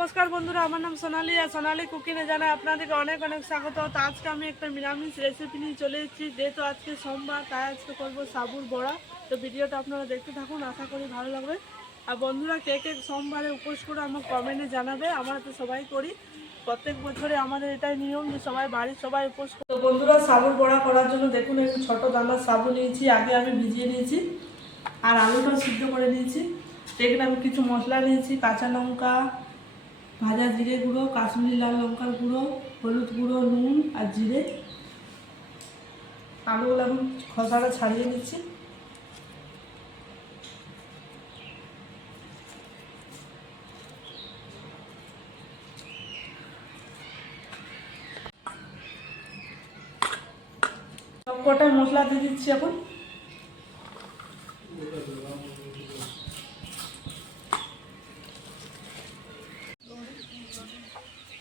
নমস্কার বন্ধুরা, আমার নাম সোনালি আর সোনালি কুকিংয়ে জানাই আপনাদেরকে অনেক অনেক স্বাগত। তো আজকে আমি একটা নিরামিষ রেসিপি নিয়ে চলে এসেছি। যেহেতু আজকে সোমবার, তাই আজকে করবো সাবুর বড়া। তো ভিডিওটা আপনারা দেখতে থাকুন, আশা করি ভালো লাগবে। আর বন্ধুরা, কে কে সোমবারে উপোস করে আমার কমেন্টে জানাবে। আমরা তো সবাই করি, প্রত্যেক বছরে আমাদের এটাই নিয়ম যে সবাই বাড়ির সবাই উপোস করে। তো বন্ধুরা, সাবুর বড়া করার জন্য দেখুন একটু ছোটো দানার সাবু নিয়েছি, আগে আমি ভিজিয়ে নিয়েছি। আর আলুটা সিদ্ধ করে নিয়েছি। এখানে আমি কিছু মশলা নিয়েছি, কাঁচা লঙ্কা, ভাজা জিরে গুঁড়ো, কাশ্মীরি লাল লঙ্কার গুঁড়ো, হলুদ গুঁড়ো, নুন আর জিরে। আলুগুলো এখন খসাটা ছাড়িয়ে নিচ্ছি। সব কটা মশলা দিয়ে দিচ্ছি এখন।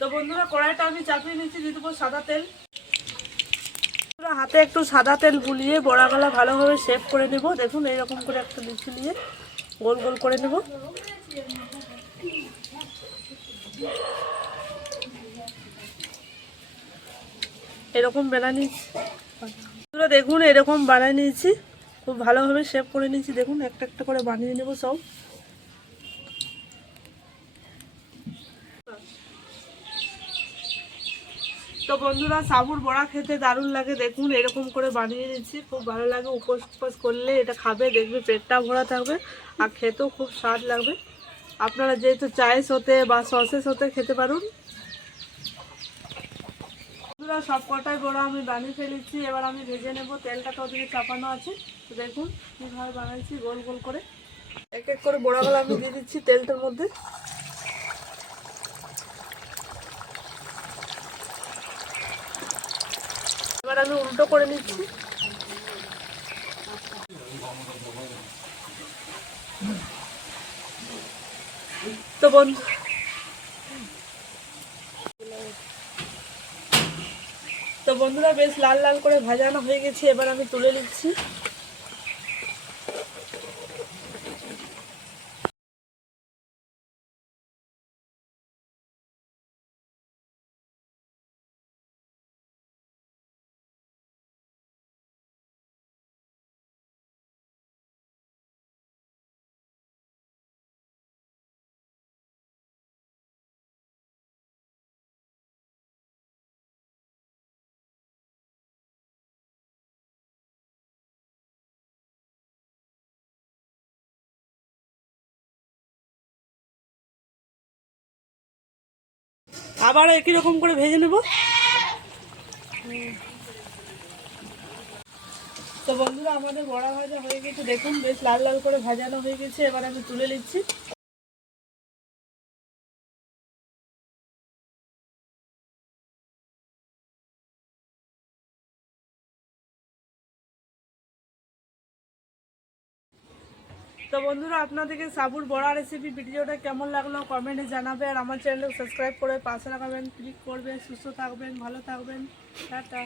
তো বন্ধুরা, কড়াইটা আমি চাপিয়ে নিচ্ছি, দিয়ে দেবো সাদা তেল। হাতে একটু সাদা তেল বুলিয়ে বড়াগুলো ভালোভাবে শেপ করে নেব। দেখুন এইরকম করে একটা লিচি নিয়ে গোল গোল করে নেব। এরকম বানিয়ে নিয়েছি, দেখুন এরকম বানিয়ে নিয়েছি, খুব ভালোভাবে শেপ করে নিয়েছি। দেখুন একটা একটা করে বানিয়ে নেব সব। তো বন্ধুরা, সাবুর বড়া খেতে দারুণ লাগে। দেখুন এরকম করে বানিয়ে নিচ্ছি, খুব ভালো লাগে। উপোস উপোস করলে এটা খাবে, দেখবে পেটটা ভরা থাকবে আর খেতেও খুব স্বাদ লাগবে। আপনারা যেহেতু চায়ের সাথে বা সসের সাথে খেতে পারুন। বন্ধুরা, সব কটাই বড়া আমি বানিয়ে ফেলেছি, এবার আমি ভেজে নেব। তেলটা তো ওদিকে চাপানো আছে। তো দেখুন কীভাবে বানাচ্ছি, গোল গোল করে এক এক করে বড়াগুলো আমি দিয়ে দিচ্ছি তেলটার মধ্যে। এবার আমি উল্টো করে নিচ্ছি। তো বন্ধুরা, বেশ লাল লাল করে ভাজানো হয়ে গেছে, এবার আমি তুলে নিচ্ছি। আবার একই রকম করে ভেজে নেব। তো বন্ধুরা, আমাদের বড়া ভাজা হয়ে গেছে, দেখুন বেশ লাল লাল করে ভাজানো হয়ে গেছে, এবার আমি তুলে নিচ্ছি। তো বন্ধুরা, আপনাদেরকে সাবুর বড়া রেসিপি ভিডিওটা কেমন লাগলো কমেন্টে জানাবে। আর আমার চ্যানেলকে সাবস্ক্রাইব করে পাশে রাখবেন, ক্লিক করবেন। সুস্থ থাকবেন, ভালো থাকবেন, টাটা।